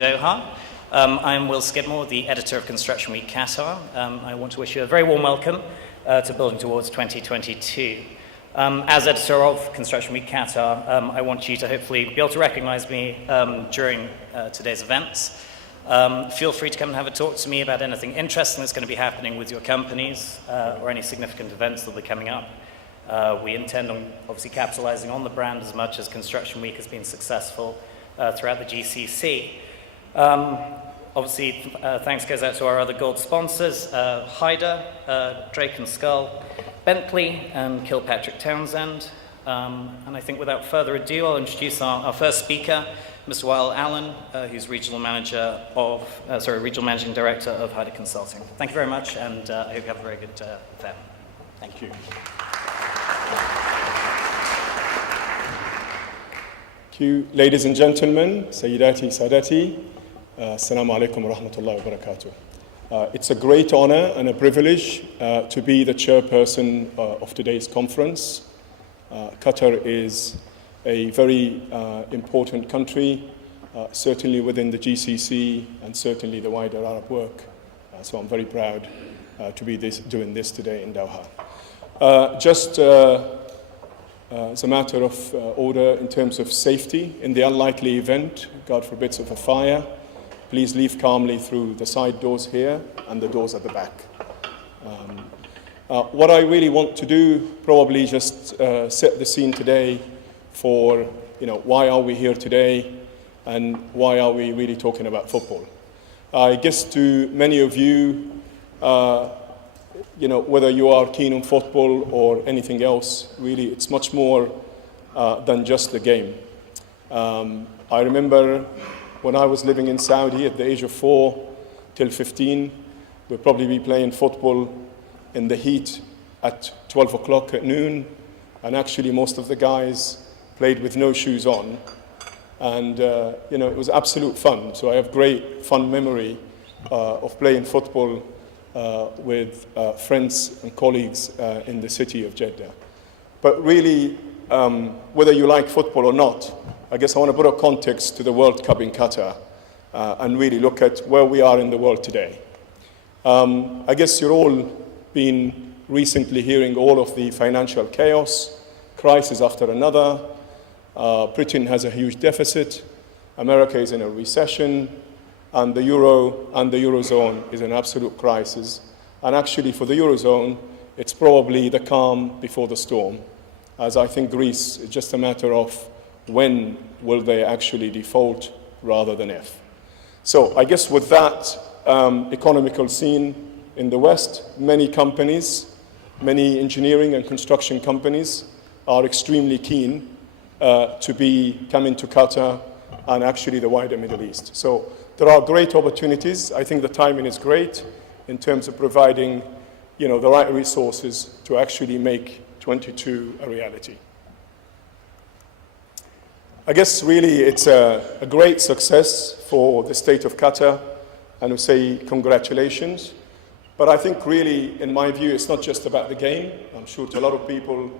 Doha. I'm Will Skidmore, the editor of Construction Week Qatar. I want to wish you a very warm welcome to Building Towards 2022. As editor of Construction Week Qatar, I want you to hopefully be able to recognize me during today's events. Feel free to come and have a talk to me about anything interesting that's going to be happening with your companies or any significant events that will be coming up. We intend on obviously capitalizing on the brand as much as Construction Week has been successful throughout the GCC. Obviously, thanks goes out to our other gold sponsors, Hyder, Drake and Skull, Bentley, and Kilpatrick Townsend. And I think without further ado, I'll introduce our first speaker, Mr. Wael Allen, who's Regional Managing Director of Hyder Consulting. Thank you very much, and I hope you have a very good event. Thank you. Thank you, ladies and gentlemen, Sayyidati, Sadati. Assalamu alaikum wa rahmatullahi wa barakatuh. It's a great honor and a privilege to be the chairperson of today's conference. Qatar is a very important country, certainly within the GCC and certainly the wider Arab work. So I'm very proud to be doing this today in Doha. As a matter of order in terms of safety, in the unlikely event, God forbids, of a fire, please leave calmly through the side doors here and the doors at the back. What I really want to do, probably just set the scene today for, why are we here today and why are we really talking about football. I guess to many of you, whether you are keen on football or anything else, really it's much more than just the game. I remember when I was living in Saudi at the age of 4 till 15, we'd probably be playing football in the heat at 12 o'clock at noon, and actually most of the guys played with no shoes on. And it was absolute fun. So I have great fun memory of playing football with friends and colleagues in the city of Jeddah. But really, whether you like football or not, I guess I want to put a context to the World Cup in Qatar and really look at where we are in the world today. I guess you're all been recently hearing all of the financial chaos, crisis after another. Britain has a huge deficit. America is in a recession. And the euro and the Eurozone is an absolute crisis. And actually for the Eurozone, it's probably the calm before the storm, as I think Greece is just a matter of when will they actually default rather than if. So I guess with that economical scene in the West, many companies, many engineering and construction companies are extremely keen to be coming to Qatar and actually the wider Middle East. So there are great opportunities. I think the timing is great in terms of providing, the right resources to actually make 22 a reality. I guess really it's a great success for the state of Qatar, and we say congratulations. But I think really, in my view, it's not just about the game. I'm sure to a lot of people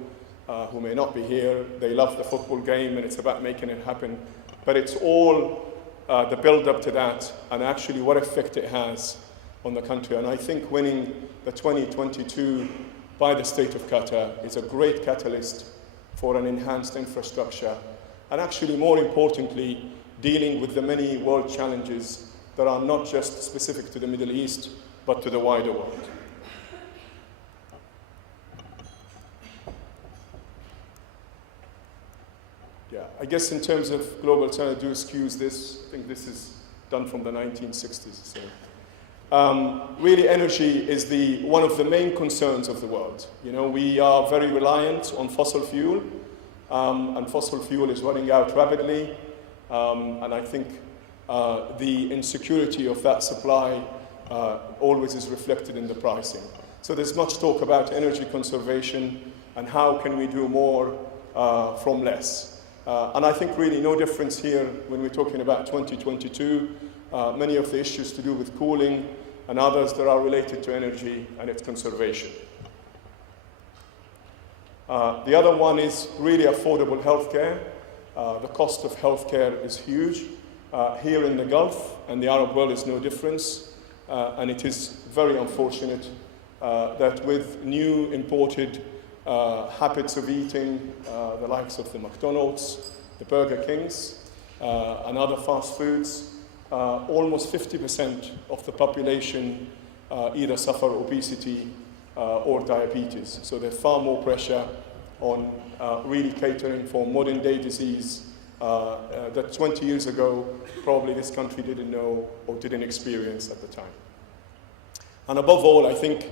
who may not be here, they love the football game and it's about making it happen. But it's all the build-up to that and actually what effect it has on the country. And I think winning the 2022 by the state of Qatar is a great catalyst for an enhanced infrastructure and actually, more importantly, dealing with the many world challenges that are not just specific to the Middle East, but to the wider world. Yeah, I guess in terms of global challenge, do excuse this. I think this is done from the 1960s. So. Really, energy is one of the main concerns of the world. We are very reliant on fossil fuel, and fossil fuel is running out rapidly. And I think the insecurity of that supply always is reflected in the pricing. So there's much talk about energy conservation and how can we do more from less. And I think really no difference here when we're talking about 2022. Many of the issues to do with cooling and others that are related to energy and its conservation. The other one is really affordable healthcare. The cost of healthcare is huge. here in the Gulf, and the Arab world is no difference. And it is very unfortunate that with new imported habits of eating, the likes of the McDonald's, the Burger Kings, and other fast foods, almost 50% of the population either suffer obesity or diabetes. So there's far more pressure on really catering for modern day disease that 20 years ago probably this country didn't know or didn't experience at the time. And above all, I think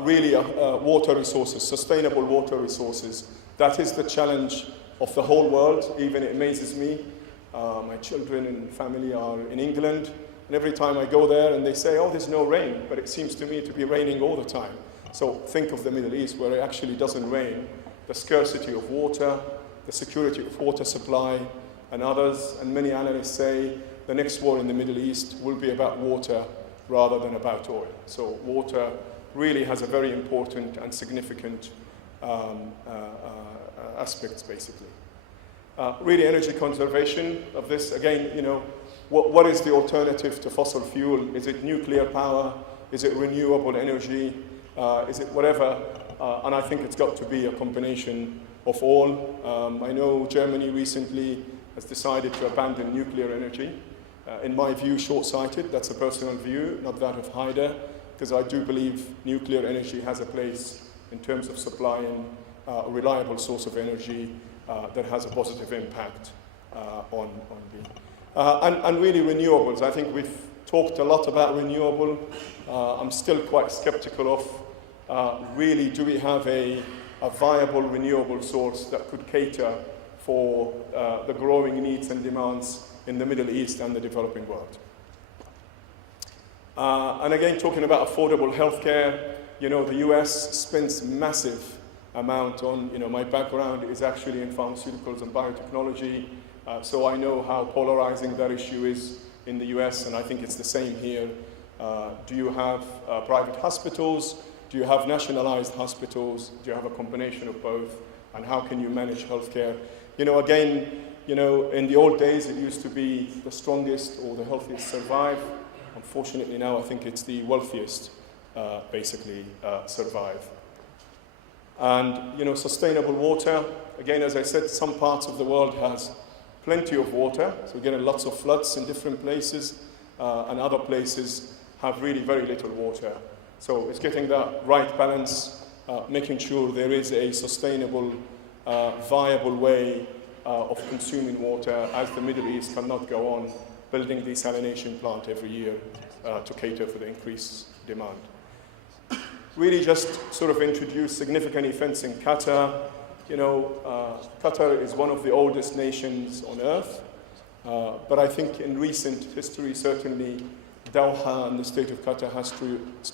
really water resources, sustainable water resources, that is the challenge of the whole world. Even it amazes me. My children and family are in England, and every time I go there and they say, oh, there's no rain, but it seems to me to be raining all the time. So think of the Middle East where it actually doesn't rain. The scarcity of water, the security of water supply, and others, and many analysts say the next war in the Middle East will be about water rather than about oil. So water really has a very important and significant aspects, basically. Really energy conservation of this, again, you know, what is the alternative to fossil fuel? Is it nuclear power? Is it renewable energy? Is it whatever? And I think it's got to be a combination of all. I know Germany recently has decided to abandon nuclear energy. In my view, short-sighted. That's a personal view, not that of Haider, because I do believe nuclear energy has a place in terms of supplying a reliable source of energy that has a positive impact on the... and really renewables. I think we've talked a lot about renewable. I'm still quite skeptical of really, do we have a viable renewable source that could cater for the growing needs and demands in the Middle East and the developing world. And again, talking about affordable healthcare, you know, the US spends massive amount on, you know, my background is actually in pharmaceuticals and biotechnology, so I know how polarizing that issue is in the US, and I think it's the same here. Do you have private hospitals? Do you have nationalized hospitals? Do you have a combination of both? And how can you manage healthcare? You know, again, you know, in the old days, it used to be the strongest or the healthiest survive. Unfortunately, now I think it's the wealthiest, basically, survive. And, you know, sustainable water. Again, as I said, some parts of the world has plenty of water. So we're getting lots of floods in different places, and other places have really very little water. So it's getting that right balance, making sure there is a sustainable, viable way of consuming water, as the Middle East cannot go on building the desalination plant every year to cater for the increased demand. Really just sort of introduce significant events in Qatar. You know, Qatar is one of the oldest nations on earth, but I think in recent history, certainly Doha and the state of Qatar has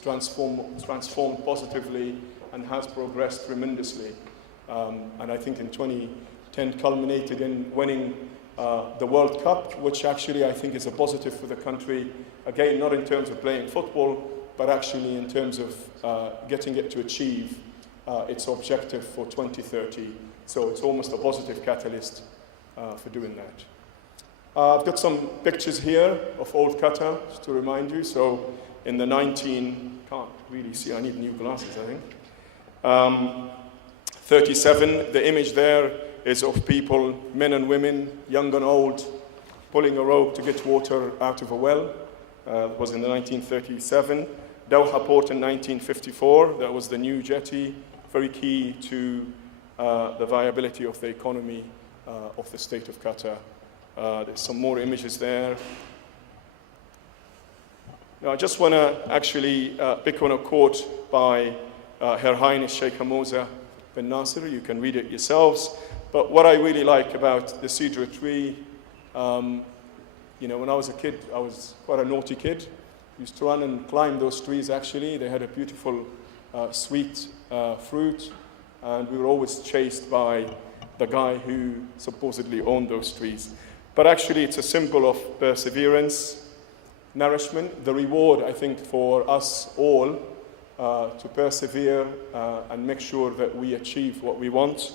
transformed positively and has progressed tremendously. And I think in 2010 culminated in winning the World Cup, which actually I think is a positive for the country. Again, not in terms of playing football, but actually in terms of getting it to achieve its objective for 2030. So it's almost a positive catalyst for doing that. I've got some pictures here of old Qatar, just to remind you. So in the can't really see, I need new glasses, I think. 37, the image there is of people, men and women, young and old, pulling a rope to get water out of a well. It was in the 1937. Doha port in 1954, that was the new jetty, very key to the viability of the economy of the state of Qatar. There's some more images there. Now, I just want to actually pick on a quote by Her Highness Sheikh Hamza bin Nasser. You can read it yourselves. But what I really like about the cedar tree, you know, when I was a kid, I was quite a naughty kid. Used to run and climb those trees, actually. They had a beautiful, sweet fruit, and we were always chased by the guy who supposedly owned those trees. But actually, it's a symbol of perseverance, nourishment, the reward, I think, for us all to persevere and make sure that we achieve what we want.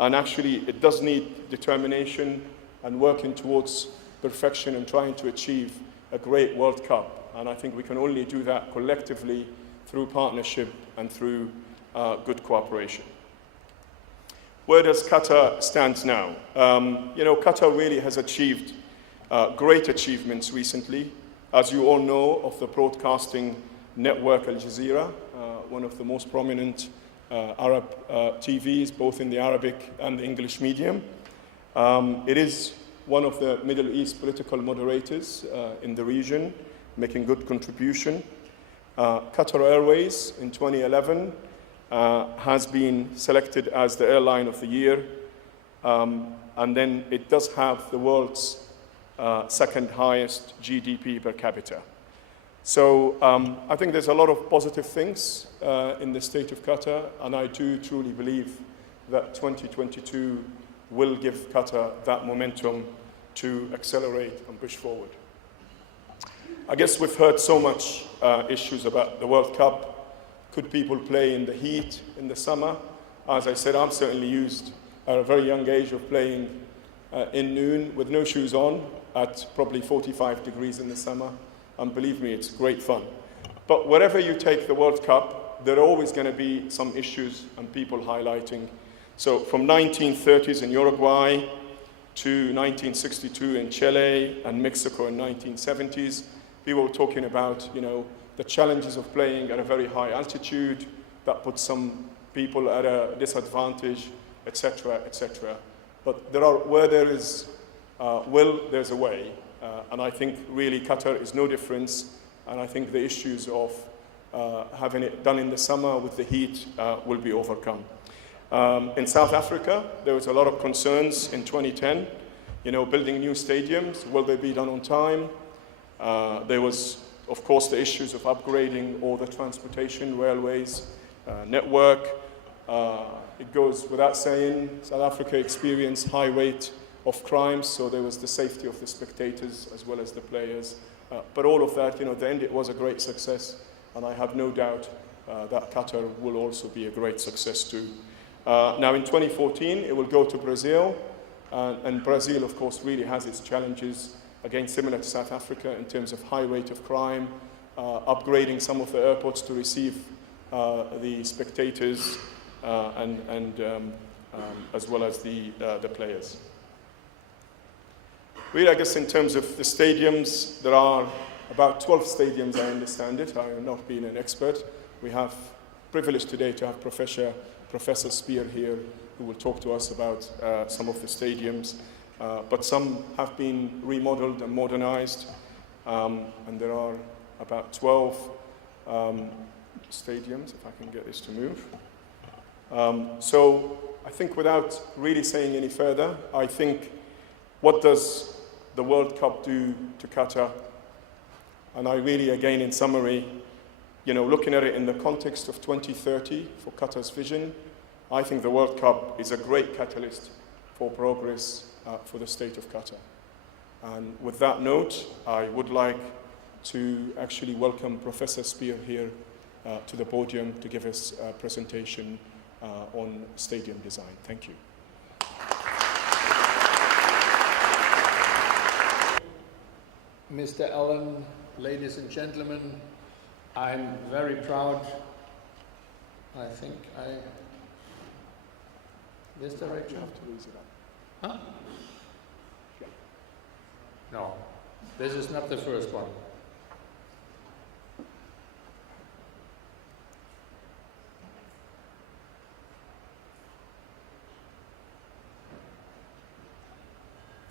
And actually, it does need determination and working towards perfection and trying to achieve a great World Cup. And I think we can only do that collectively through partnership and through good cooperation. Where does Qatar stand now? Qatar really has achieved great achievements recently. As you all know, of the broadcasting network Al Jazeera, one of the most prominent Arab TVs, both in the Arabic and the English medium. It is one of the Middle East political moderators in the region, making good contribution. Qatar Airways in 2011 has been selected as the airline of the year, and then it does have the world's second highest GDP per capita. So I think there's a lot of positive things in the state of Qatar, and I do truly believe that 2022 will give Qatar that momentum to accelerate and push forward. I guess we've heard so much issues about the World Cup. Could people play in the heat in the summer? As I said, I'm certainly used at a very young age of playing in noon with no shoes on at probably 45 degrees in the summer. And believe me, it's great fun. But wherever you take the World Cup, there are always going to be some issues and people highlighting. So from 1930s in Uruguay to 1962 in Chile and Mexico in 1970s, people were talking about, the challenges of playing at a very high altitude that puts some people at a disadvantage, etc., etc. But where there is will, there's a way. And I think really Qatar is no difference. And I think the issues of having it done in the summer with the heat will be overcome. In South Africa, there was a lot of concerns in 2010, building new stadiums. Will they be done on time? There was, of course, the issues of upgrading all the transportation, railways, network. It goes without saying, South Africa experienced high rate of crime, so there was the safety of the spectators as well as the players. But all of that, at the end, it was a great success, and I have no doubt that Qatar will also be a great success too. Now in 2014, it will go to Brazil, and Brazil, of course, really has its challenges, again, similar to South Africa in terms of high rate of crime, upgrading some of the airports to receive the spectators as well as the players. Really, I guess in terms of the stadiums, there are about 12 stadiums, I understand it. I have not been an expert. We have privilege today to have Professor Speer here, who will talk to us about some of the stadiums. But some have been remodeled and modernized, and there are about 12 stadiums, if I can get this to move. So I think without really saying any further, I think what does the World Cup do to Qatar? And I really, again, in summary, looking at it in the context of 2030 for Qatar's vision, I think the World Cup is a great catalyst for progress for the state of Qatar. And with that note, I would like to actually welcome Professor Speer here to the podium to give us a presentation on stadium design. Thank you. Mr. Allen, ladies and gentlemen, I'm very proud. This direction? You have to raise it up. Huh? No, this is not the first one.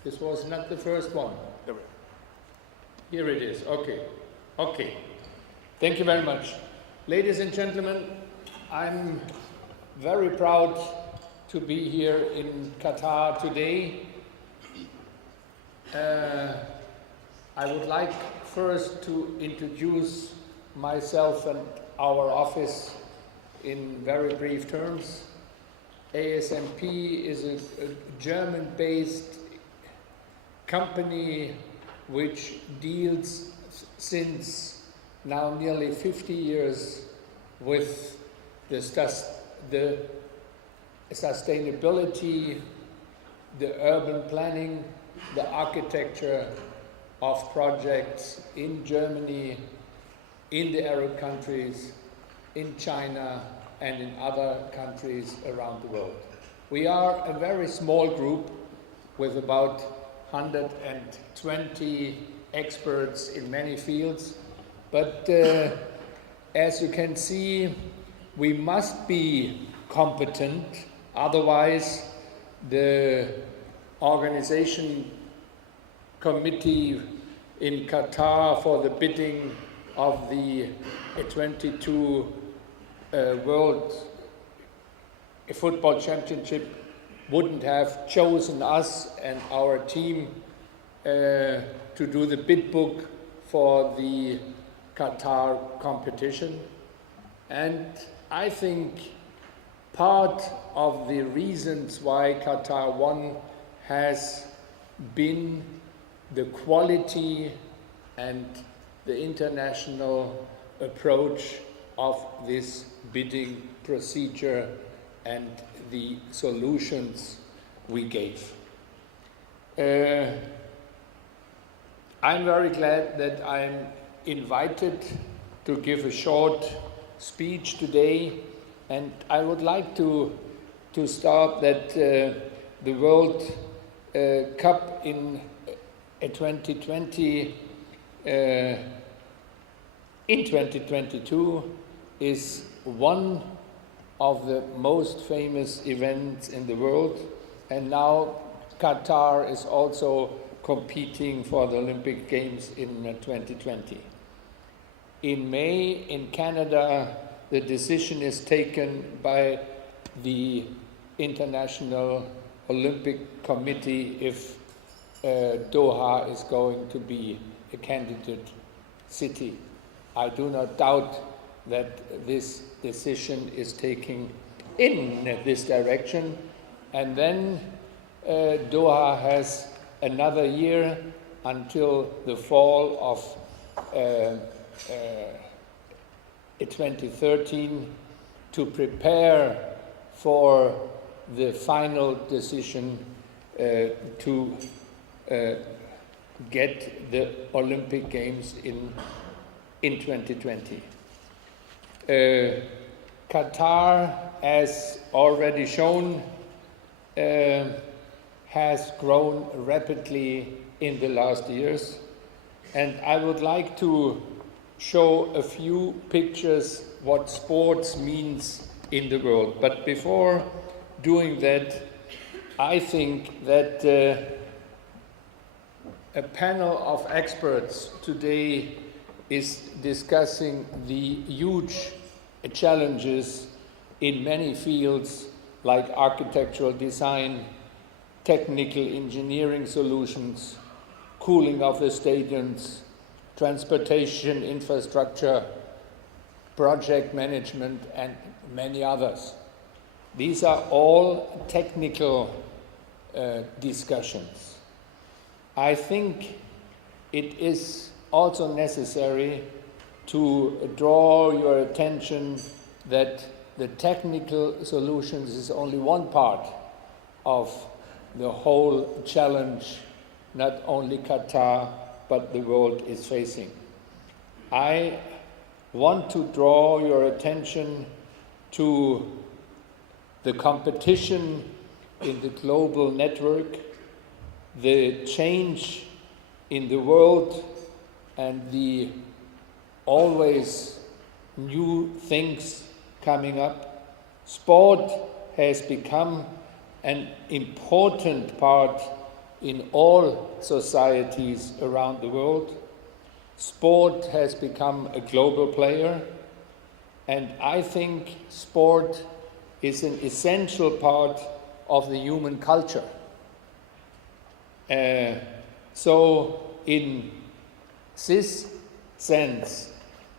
This was not the first one. There we go. Here it is. Okay. Okay. Thank you very much. Ladies and gentlemen, I'm very proud to be here in Qatar today. I would like first to introduce myself and our office in very brief terms. AS&P is a German-based company which deals since now nearly 50 years with the sustainability, the urban planning, the architecture of projects in Germany, in the Arab countries, in China, and in other countries around the world. We are a very small group with about 120 experts in many fields, but as you can see, we must be competent, otherwise the organization committee in Qatar for the bidding of the 22 World Football Championship wouldn't have chosen us and our team to do the bid book for the Qatar competition. And I think part of the reasons why Qatar won has been the quality and the international approach of this bidding procedure and the solutions we gave. I'm very glad that I'm invited to give a short speech today, and I would like to start that the World Cup in 2020 in 2022 is one of the most famous events in the world, and now Qatar is also competing for the Olympic Games in 2020. In May in Canada, the decision is taken by the International Olympic Committee if Doha is going to be a candidate city. I do not doubt that this decision is taking in this direction, and then Doha has another year until the fall of 2013 to prepare for the final decision to get the Olympic Games in 2020. Qatar, as already shown, has grown rapidly in the last years, and I would like to show a few pictures what sports means in the world. But before doing that, I think that a panel of experts today is discussing the huge challenges in many fields like architectural design, technical engineering solutions, cooling of the stadiums, transportation infrastructure, project management, and many others. These are all technical discussions. I think it is also necessary to draw your attention that the technical solutions is only one part of the whole challenge not only Qatar but the world is facing. I want to draw your attention to the competition in the global network, the change in the world, and the always new things coming up. Sport has become an important part in all societies around the world. Sport has become a global player, and I think sport is an essential part of the human culture. So in this sense,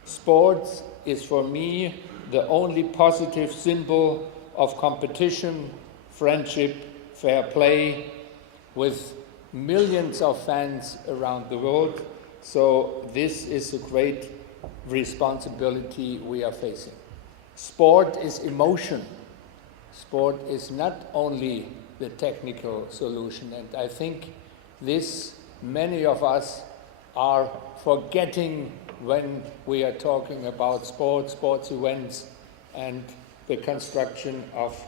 sports is for me the only positive symbol of competition, friendship, fair play, with millions of fans around the world. So this is a great responsibility we are facing. Sport is emotion. Sport is not only the technical solution, and I think This, many of us are forgetting when we are talking about sports events, and the construction of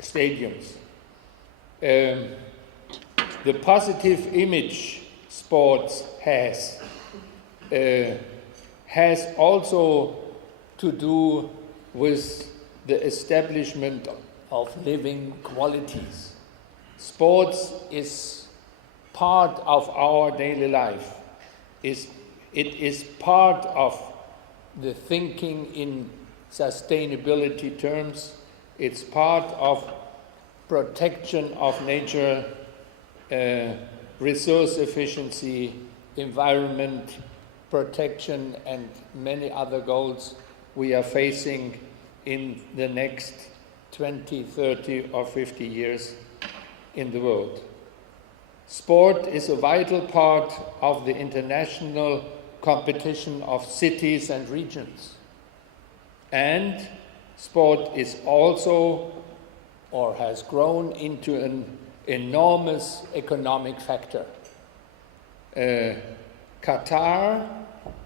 stadiums. The positive image sports has also to do with the establishment of living qualities. Sports is part of our daily life. It is part of the thinking in sustainability terms. It's part of protection of nature, resource efficiency, environment protection, and many other goals we are facing in the next 20, 30, or 50 years in the world. Sport is a vital part of the international competition of cities and regions. And sport is also, or has grown into an enormous economic factor. Qatar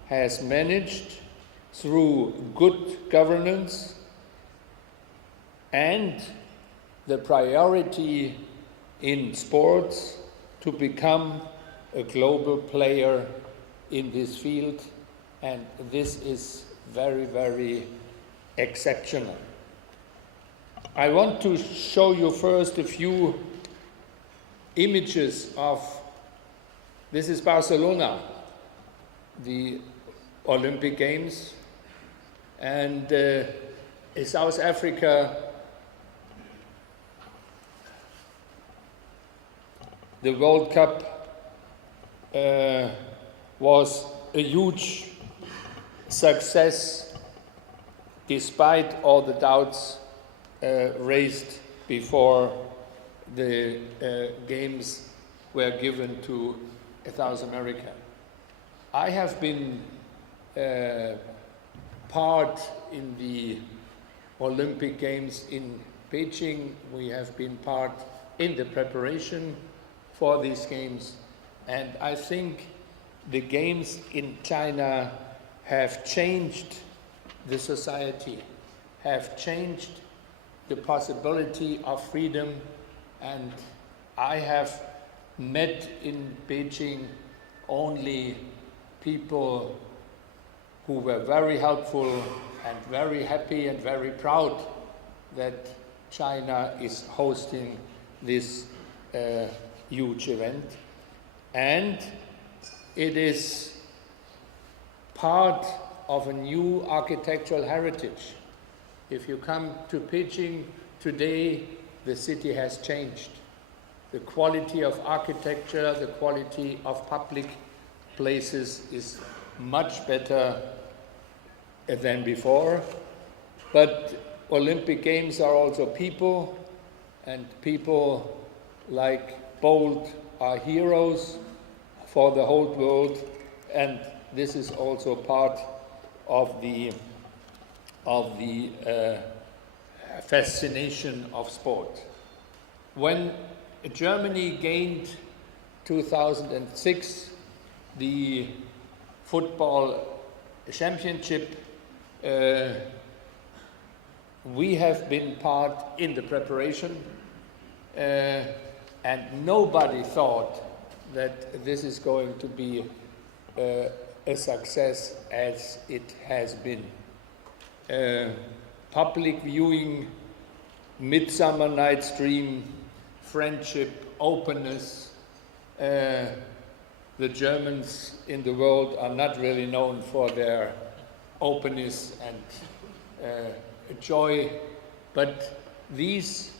has managed, through good governance and the priority in sports, to become a global player in this field, and this is very, very exceptional. I want to show you first a few images of, this is Barcelona, the Olympic Games, and in South Africa, the World Cup was a huge success despite all the doubts raised before the games were given to South America. I have been part in the Olympic Games in Beijing. We have been part in the preparation for these games, and I think the games in China have changed the society, have changed the possibility of freedom, and I have met in Beijing only people who were very helpful and very happy and very proud that China is hosting this huge event. And it is part of a new architectural heritage. If you come to Beijing today, the city has changed. The quality of architecture, the quality of public places is much better than before. But Olympic Games are also people, and people like Bolt are heroes for the whole world, and this is also part of the fascination of sport. When Germany gained 2006 the football championship, we have been part in the preparation, and nobody thought that this is going to be a success as it has been. Public viewing, Midsummer Night's Dream, friendship, openness. The Germans in the world are not really known for their openness and joy, but this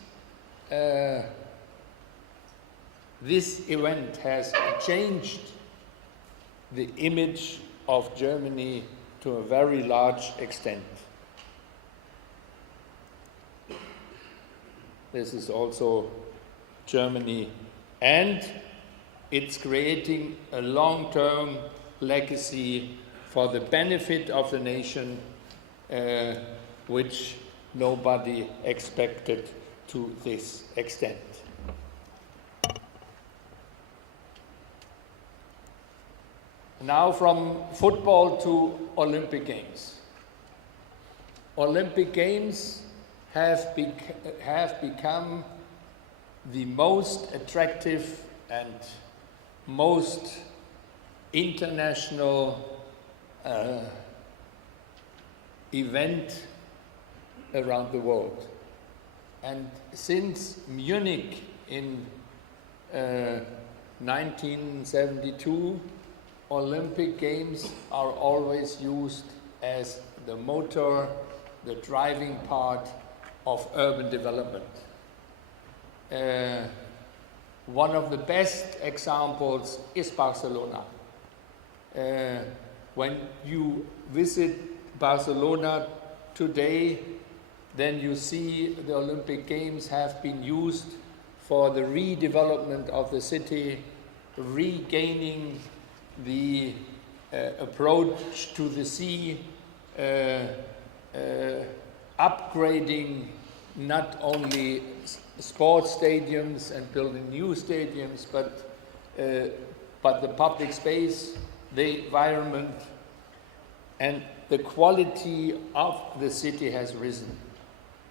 event has changed the image of Germany to a very large extent. This is also Germany, and it's creating a long-term legacy for the benefit of the nation, which nobody expected to this extent. Now from football to Olympic Games. Olympic Games have become the most attractive and most international event around the world. And since Munich in 1972, Olympic Games are always used as the motor, the driving part of urban development. One of the best examples is Barcelona. When you visit Barcelona today, then you see the Olympic Games have been used for the redevelopment of the city, regaining the approach to the sea, upgrading not only sports stadiums and building new stadiums, but the public space, the environment, and the quality of the city has risen.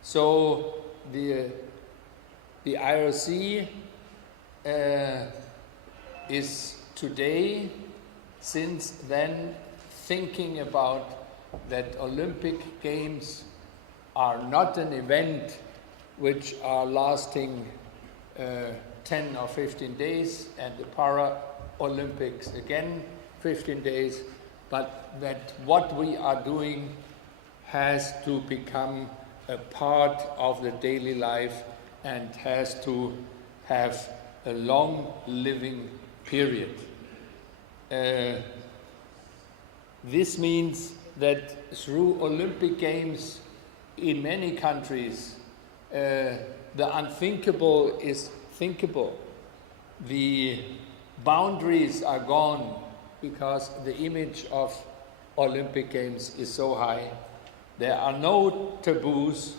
So the IRC is today, since then, thinking about that Olympic Games are not an event which are lasting 10 or 15 days, and the Para-Olympics again 15 days, but that what we are doing has to become a part of the daily life and has to have a long living period. This means that through Olympic Games in many countries, the unthinkable is thinkable. The boundaries are gone because the image of Olympic Games is so high. There are no taboos,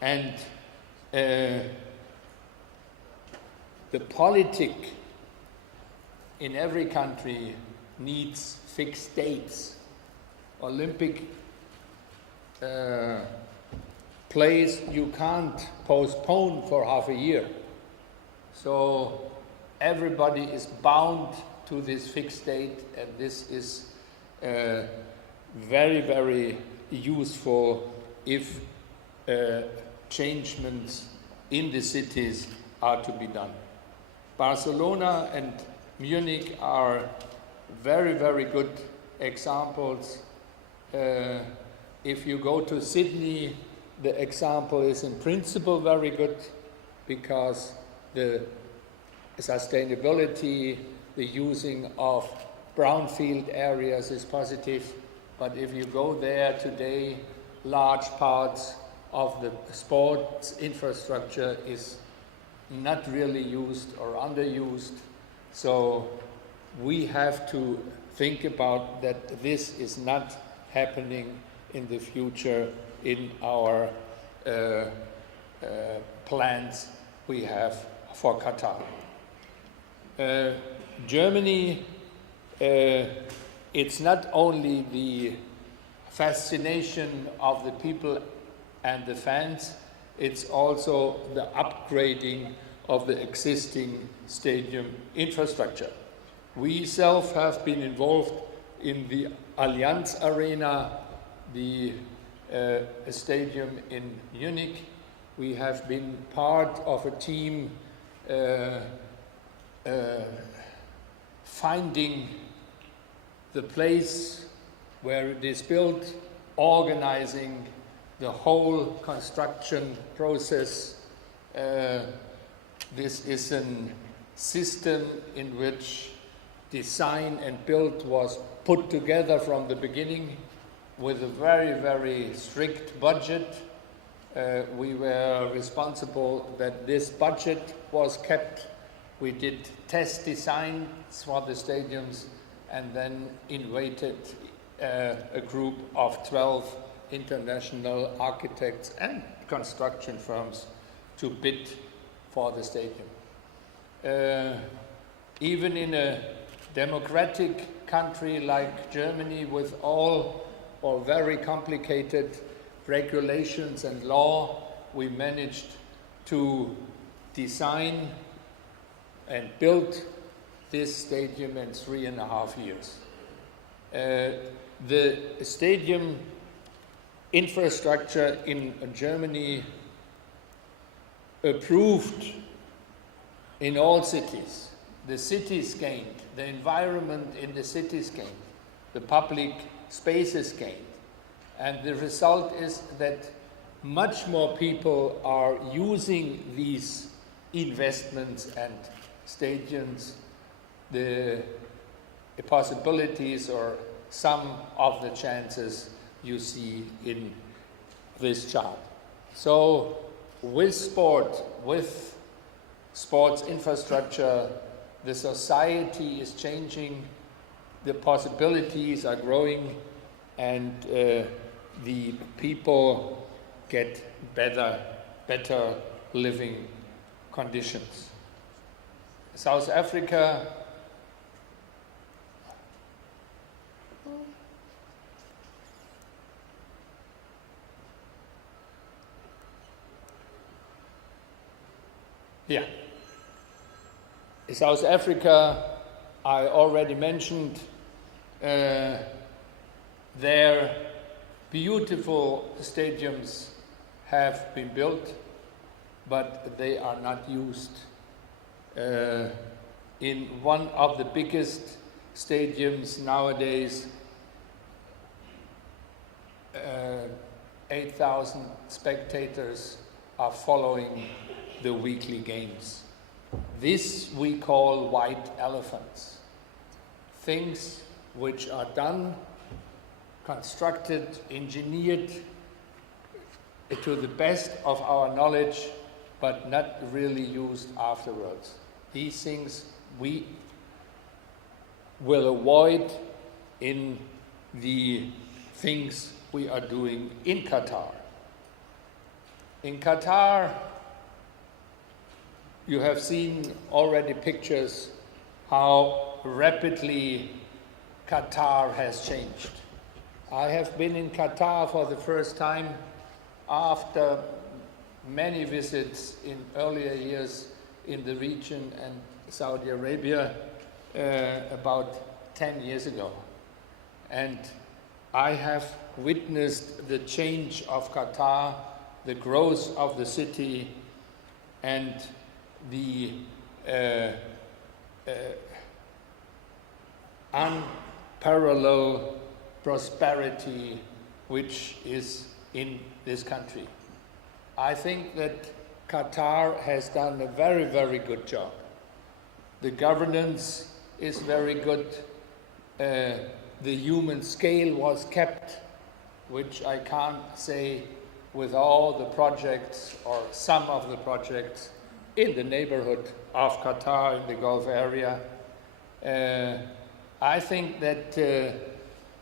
and the politic in every country needs fixed dates. Olympic plays you can't postpone for half a year. So everybody is bound to this fixed date, and this is very, very useful if changements in the cities are to be done. Barcelona and Munich are very, very good examples. If you go to Sydney, the example is in principle very good because the sustainability, the using of brownfield areas is positive. But if you go there today, large parts of the sports infrastructure is not really used or underused. So we have to think about that this is not happening in the future in our plans we have for Qatar. Germany, it's not only the fascination of the people and the fans, it's also the upgrading of the existing stadium infrastructure. We self have been involved in the Allianz Arena, the stadium in Munich. We have been part of a team finding the place where it is built, organizing the whole construction process. This is a system in which design and build was put together from the beginning with a very, very strict budget. We were responsible that this budget was kept. We did test designs for the stadiums and then invited a group of 12 international architects and construction firms to bid for the stadium. Even in a democratic country like Germany with all or very complicated regulations and law, we managed to design and build this stadium in 3.5 years. The stadium infrastructure in Germany approved in all cities. The cities gained, the environment in the cities gained, the public spaces gained. And the result is that much more people are using these investments and stadiums, the possibilities or some of the chances you see in this chart. So with sport, with sports infrastructure, the society is changing, the possibilities are growing, and the people get better living conditions. South Africa South Africa, I already mentioned, their beautiful stadiums have been built, but they are not used. In one of the biggest stadiums nowadays, 8,000 spectators are following the weekly games. This we call white elephants. Things which are done, constructed, engineered to the best of our knowledge, but not really used afterwards. These things we will avoid in the things we are doing in Qatar. In Qatar, you have seen already pictures how rapidly Qatar has changed. I have been in Qatar for the first time after many visits in earlier years in the region and Saudi Arabia about 10 years ago. And I have witnessed the change of Qatar, the growth of the city, and the unparalleled prosperity which is in this country. I think that Qatar has done a very, very good job. The governance is very good. The human scale was kept, which I can't say with all the projects or some of the projects in the neighborhood of Qatar in the Gulf area. I think that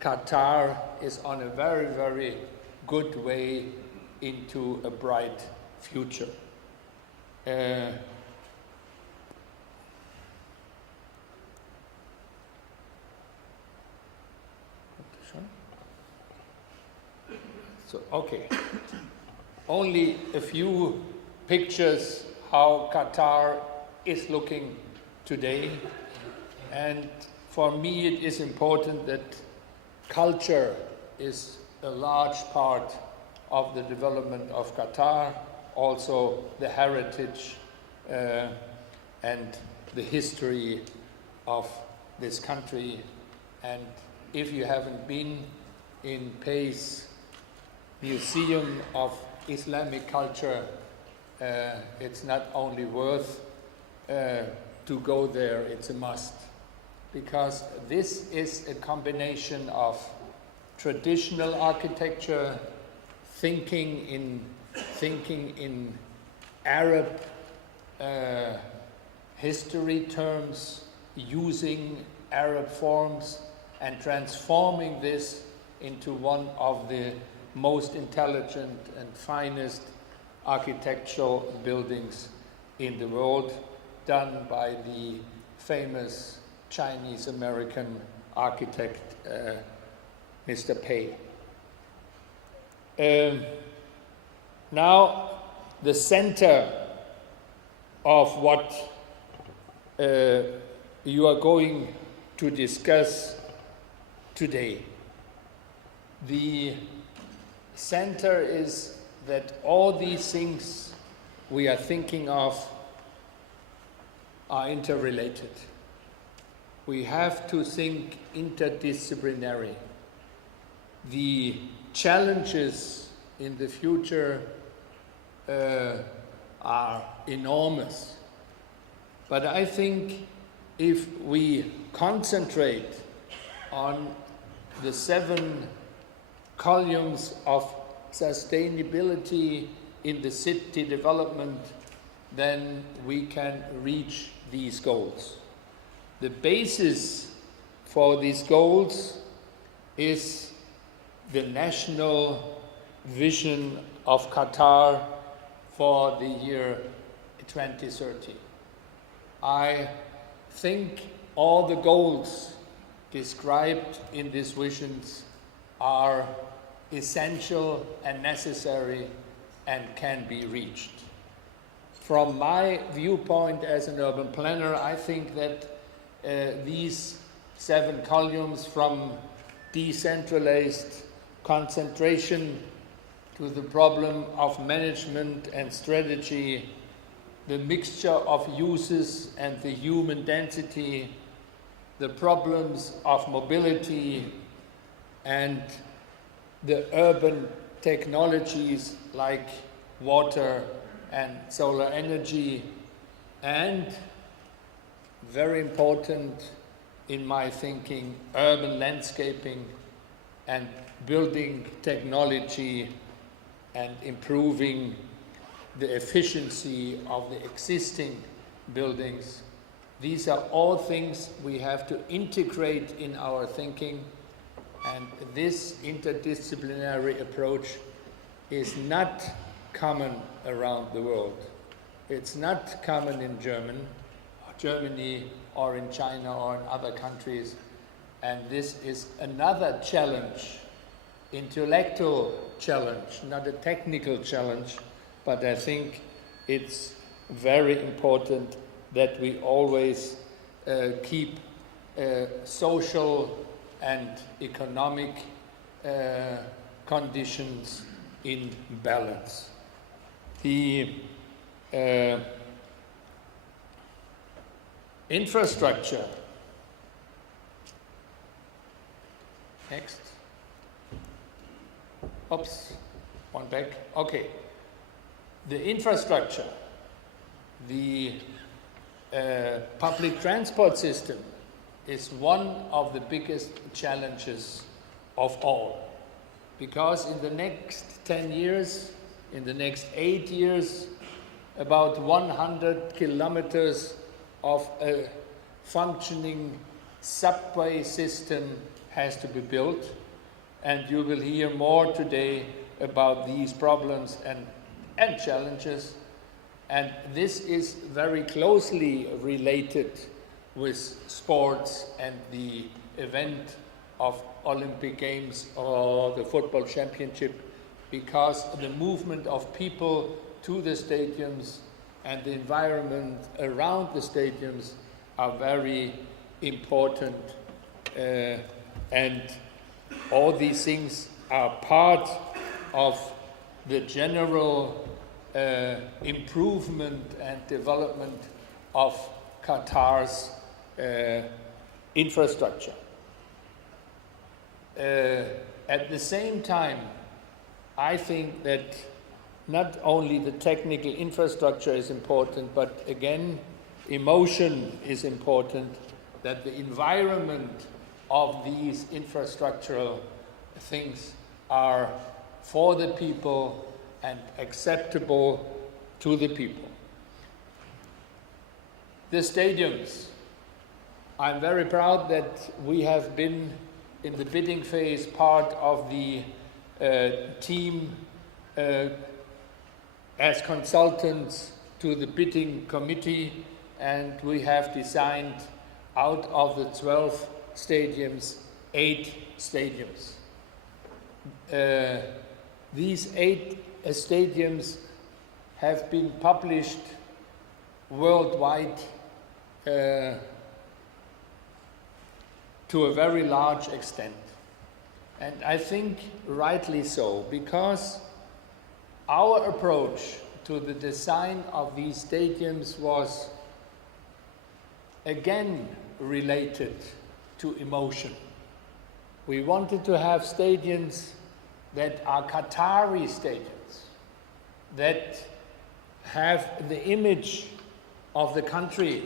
Qatar is on a very, very good way into a bright future. So, okay. Only a few pictures how Qatar is looking today. And for me, it is important that culture is a large part of the development of Qatar, also the heritage and the history of this country. And if you haven't been in Pace Museum of Islamic Culture, it's not only worth to go there, it's a must. Because this is a combination of traditional architecture, thinking in Arab history terms, using Arab forms, and transforming this into one of the most intelligent and finest architectural buildings in the world, done by the famous Chinese-American architect, Mr. Pei. Now, the center of what you are going to discuss today. The center is that all these things we are thinking of are interrelated. We have to think interdisciplinary. The challenges in the future are enormous. But I think if we concentrate on the 7 columns of sustainability in the city development, then we can reach these goals. The basis for these goals is the national vision of Qatar for the year 2030. I think all the goals described in these visions are essential and necessary and can be reached. From my viewpoint as an urban planner, I think that these 7 columns, from decentralized concentration to the problem of management and strategy, the mixture of uses and the human density, the problems of mobility, and the urban technologies like water and solar energy, and very important in my thinking, urban landscaping and building technology and improving the efficiency of the existing buildings. These are all things we have to integrate in our thinking, and this interdisciplinary approach is not common around the world. It's not common in Germany or in China or in other countries, and this is another challenge, intellectual challenge, not a technical challenge, but I think it's very important that we always keep social and economic conditions in balance. The infrastructure. Next. Oops, one back. Okay. The infrastructure, the public transport system is one of the biggest challenges of all. Because in the next 10 years, in the next 8 years, about 100 kilometers of a functioning subway system has to be built. And you will hear more today about these problems and challenges. And this is very closely related with sports and the event of Olympic Games or the football championship, because the movement of people to the stadiums and the environment around the stadiums are very important, and all these things are part of the general improvement and development of Qatar's infrastructure. At the same time, I think that not only the technical infrastructure is important, but again, emotion is important, that the environment of these infrastructural things are for the people and acceptable to the people. The stadiums. I'm very proud that we have been in the bidding phase part of the team as consultants to the bidding committee, and we have designed out of the 12 stadiums, 8 stadiums. These 8 stadiums have been published worldwide to a very large extent. And I think rightly so, because our approach to the design of these stadiums was again related to emotion. We wanted to have stadiums that are Qatari stadiums, that have the image of the country,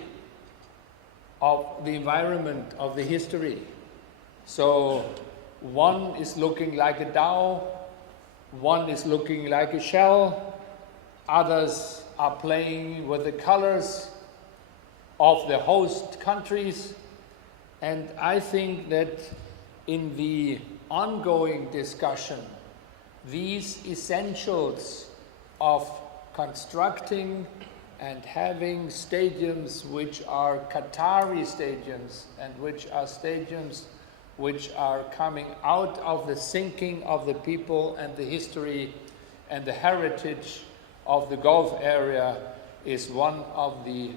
of the environment, of the history. So one is looking like a dhow, one is looking like a shell, others are playing with the colors of the host countries. And I think that in the ongoing discussion, these essentials of constructing and having stadiums which are Qatari stadiums and which are stadiums which are coming out of the thinking of the people and the history and the heritage of the Gulf area is one of the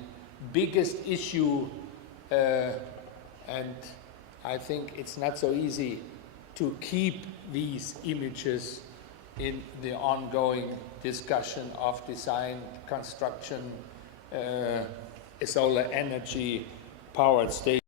biggest issue, and I think it's not so easy to keep these images in the ongoing discussion of design, construction, solar energy powered stations.